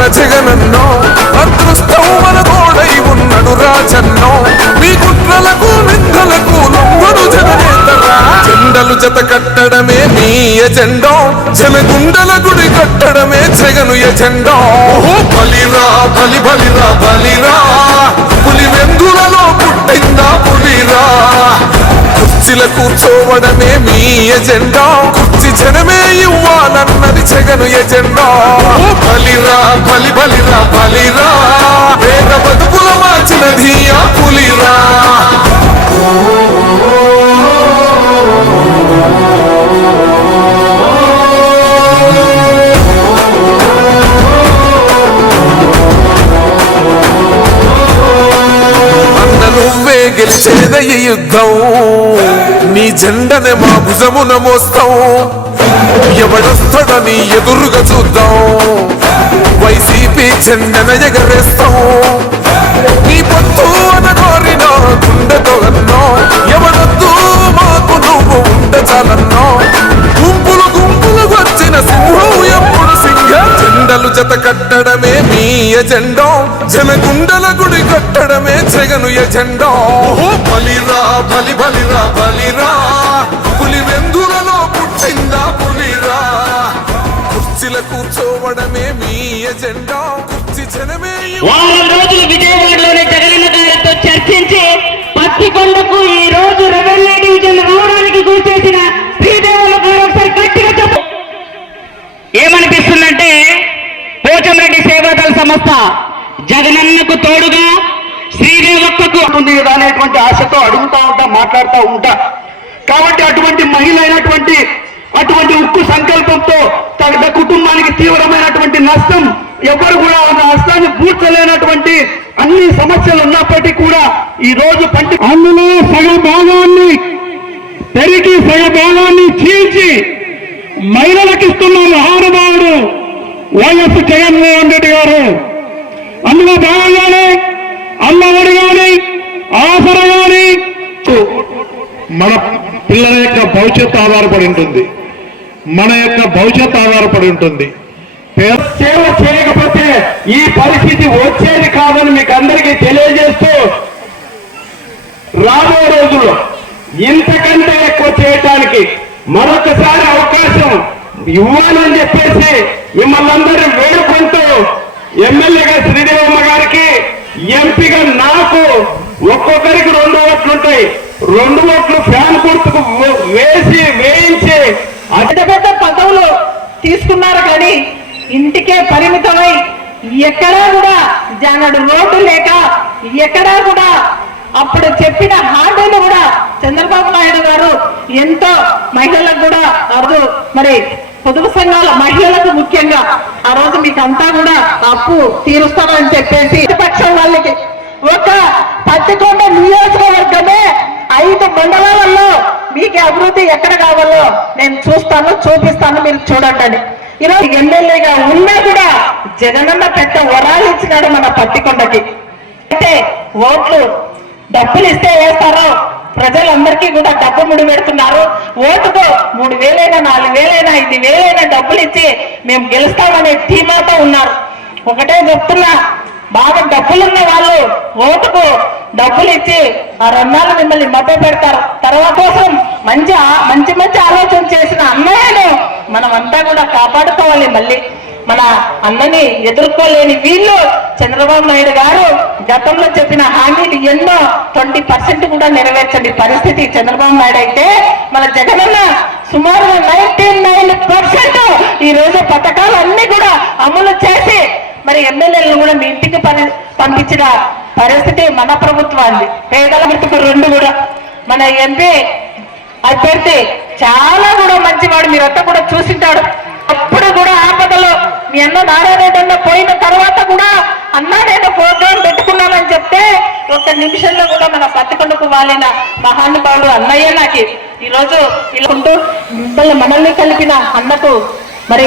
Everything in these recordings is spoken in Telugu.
మన జగనన్నో అదృష్టం మన తోడై ఉన్నడు రాజన్నో. మీ కుట్రలకు నిందలకు లొంగడు జననేతరా. జెండలు జత కట్టడమే మీ ఎజెండో. జనగుండల గుడి కట్టడమే జగను ఎజెండో. ఓహో బలిరా బలి బలిరా. బలిరా పులి వెందులలో పుట్టిందా పులిరా. కుర్చీల కూర్చోవడమే మీ ఎజెండా. కుర్చీ జనమే జగను ఎజెండా. బలిరా బలి బలిరా బలిరా. వేద బతుకుల మార్చినది ఆ పులిరా. గెలిచేదయ్య యుద్ధం. నీ జెండనే మా భుజమున మోస్తాం. ఎవడొస్తాడని ఎదురుగా చూద్దాం. వైసీపీ జెండన ఎగరేస్తాం. నీ పొత్తు అనగోరి మీ జమె గుండెల గుడి కట్టడమే జగను ఎజెండో. బలిరా బలి బలిరా బలిరా. పులి వెందులలో పుట్టిందా పులిరా? కుర్చీల కూర్చోవడమే మీ ఎజెండా. కుర్చీ జనమే వారం రోజులు విజయవాడలోనే జగనన్న జగనన్నకు తోడుగా శ్రీదేవక్కకు ఉంటుంది అనేటువంటి ఆశతో అడుగుతా ఉంటా మాట్లాడుతూ ఉంటా. కాబట్టి అటువంటి మహిళ అయినటువంటి అటువంటి ఉక్కు సంకల్పంతో తన కుటుంబానికి తీవ్రమైనటువంటి నష్టం ఎవరు కూడా ఆ నష్టాన్ని పూడ్చలేనటువంటి అన్ని సమస్యలు ఉన్నప్పటికీ కూడా ఈ రోజు పంట అందులో సగ భాగాన్ని పెరిగి సగ భాగాన్ని చీల్చి మహిళలకు ఇస్తున్న మహానుభావుడు వైఎస్ జగన్మోహన్ రెడ్డి గారు. అందులో భాగంగానే అమ్మఒడి కానీ ఆసర కానీ మన పిల్లల యొక్క భవిష్యత్తు ఆధారపడి ఉంటుంది. మన యొక్క భవిష్యత్తు ఆధారపడి ఉంటుంది. సేవ చేయకపోతే ఈ పరిస్థితి వచ్చేది కాదని మీకు అందరికీ తెలియజేస్తూ రాబో రోజుల్లో ఇంతకంటే ఎక్కువ చేయటానికి మరొకసారి అవకాశం ఇవ్వాలని చెప్పేసి మిమ్మల్ని అందరూ ఎమ్మెల్యేగా శ్రీదేవమ్మ గారికి ఎంపీగా నాకు ఒక్కొక్కరికి రెండు ఓట్లు ఉంటాయి. రెండు ఓట్లు ఫ్యాన్ గుర్తుకు వేసి వేయించి పెద్ద పెద్ద పదవులు తీసుకున్నారు కానీ ఇంటికే పరిమితమై ఎక్కడా కూడా జానడు రోడ్డు లేక ఎక్కడా కూడా అప్పుడు చెప్పిన హామీలు కూడా చంద్రబాబు నాయుడు గారు ఎంతో మహిళలకు కూడా ఆ రోజు మరి పొదుపు సంఘాల మహిళలకు ముఖ్యంగా ఆ రోజు మీకు అంతా కూడా అప్పు తీరుస్తామని చెప్పేసి ప్రతిపక్షం వాళ్ళకి ఒక పత్తికొండ నియోజకవర్గమే ఐదు మండలాలలో మీకు అభివృద్ధి ఎక్కడ కావాలో నేను చూస్తాను చూపిస్తాను మీరు చూడండి ఈరోజు ఎమ్మెల్యేగా ఉన్నా కూడా జగనన్న పెద్ద వరాలు ఇచ్చినాడు మన పత్తికొండకి. అంటే ఓట్లు డబ్బులు ఇస్తే వేస్తారో ప్రజలందరికీ కూడా డబ్బు ముడి పెడుతున్నారు. ఓటుతో మూడు వేలైనా నాలుగు వేలైనా ఐదు వేలైనా డబ్బులు ఇచ్చి మేము గెలుస్తామనే ధీమాతో ఉన్నారు. ఒకటే చెప్తున్నా బాగా డబ్బులున్న వాళ్ళు ఓటుకు డబ్బులు ఇచ్చి ఆ రన్నాలు మిమ్మల్ని మభ్య పెడతారు. తర్వాత కోసం మంచి మంచి మంచి ఆలోచన చేసిన అన్నయ్యను మనం అంతా కూడా కాపాడుకోవాలి మళ్ళీ. మన అన్నని ఎదుర్కోలేని వీళ్ళు చంద్రబాబు నాయుడు గారు గతంలో చెప్పిన హామీలు ఎన్నో ట్వంటీ పర్సెంట్ కూడా నెరవేర్చండి పరిస్థితి చంద్రబాబు నాయుడు అయితే మన జగనన్న సుమారు నైన్టీ నైన్ పర్సెంట్ ఈ రోజు పథకాలు అన్ని కూడా అమలు చేసి మరి ఎమ్మెల్యేలను కూడా మీ ఇంటికి పని పంపించిన పరిస్థితి మన ప్రభుత్వాన్ని పేదల మృతికి రెండు కూడా. మన ఎంపీ అభ్యర్థి చాలా కూడా మంచివాడు మీరంతా కూడా చూసింటాడు. అప్పుడు కూడా ఆపదలో మీ అన్న నారాయణ పోయిన తర్వాత కూడా అన్నా నేను ప్రోగ్రాం పెట్టుకున్నానని చెప్తే ఒక నిమిషంలో కూడా మన బతికొండకు వాలిన మహానుభావుడు అన్నయ్య నాకు ఈ రోజు ఇలా ఉంటూ మిమ్మల్ని మనల్ని కలిపిన అన్నకు మరి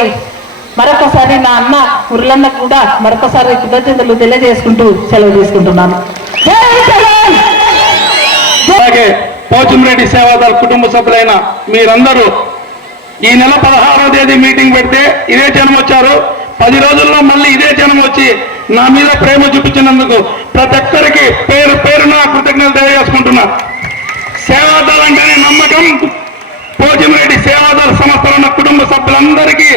మరొకసారి నా అన్న ఉర్లన్న కూడా మరొకసారి కృతజ్ఞతలు తెలియజేసుకుంటూ సెలవు తీసుకుంటున్నాను. అలాగే పోచంరెడ్డి సేవాదారు కుటుంబ సభ్యులైన మీరందరూ ఈ నెల పదహారో తేదీ మీటింగ్ పెడితే ఇదే జనం వచ్చారు. పది రోజుల్లో మళ్ళీ ఇదే జనం వచ్చి నా మీద ప్రేమ చూపించినందుకు ప్రతి ఒక్కరికి పేరు పేరున కృతజ్ఞతలు తెలియజేసుకుంటున్నా. సేవాదళ నమ్మకం పోజిమిరెడ్డి సేవాదళ సంస్థలో ఉన్న కుటుంబ సభ్యులందరికీ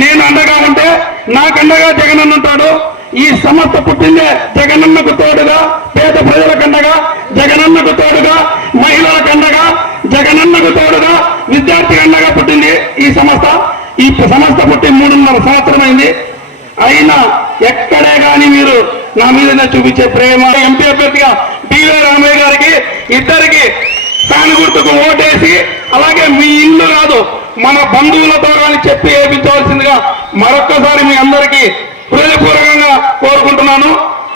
నేను అండగా ఉంటే నాకండగా జగనన్న ఉంటాడు. ఈ సంస్థ పుట్టిందే జగనన్నకు తోడుగా పేద ప్రజలకు అండగా జగనన్నకు తోడుగా మహిళలకు అండగా జగనన్నకు తోడుగా విద్యార్థి అండగా పుట్టింది ఈ సంస్థ. ఈ సంస్థ పుట్టి మూడున్నర సంవత్సరమైంది. అయినా ఎక్కడే కానీ మీరు నా మీద చూపించే ప్రేమ. ఎంపీ అభ్యర్థిగా డివే రామయ్య గారికి ఇద్దరికి ఫ్యాన్ గుర్తుకు ఓటేసి అలాగే మీ ఇల్లు కాదు మన బంధువులతో కానీ చెప్పి వేయించవలసిందిగా మరొక్కసారి మీ అందరికీ హృదయపూర్వకంగా కోరుకుంటున్నాను.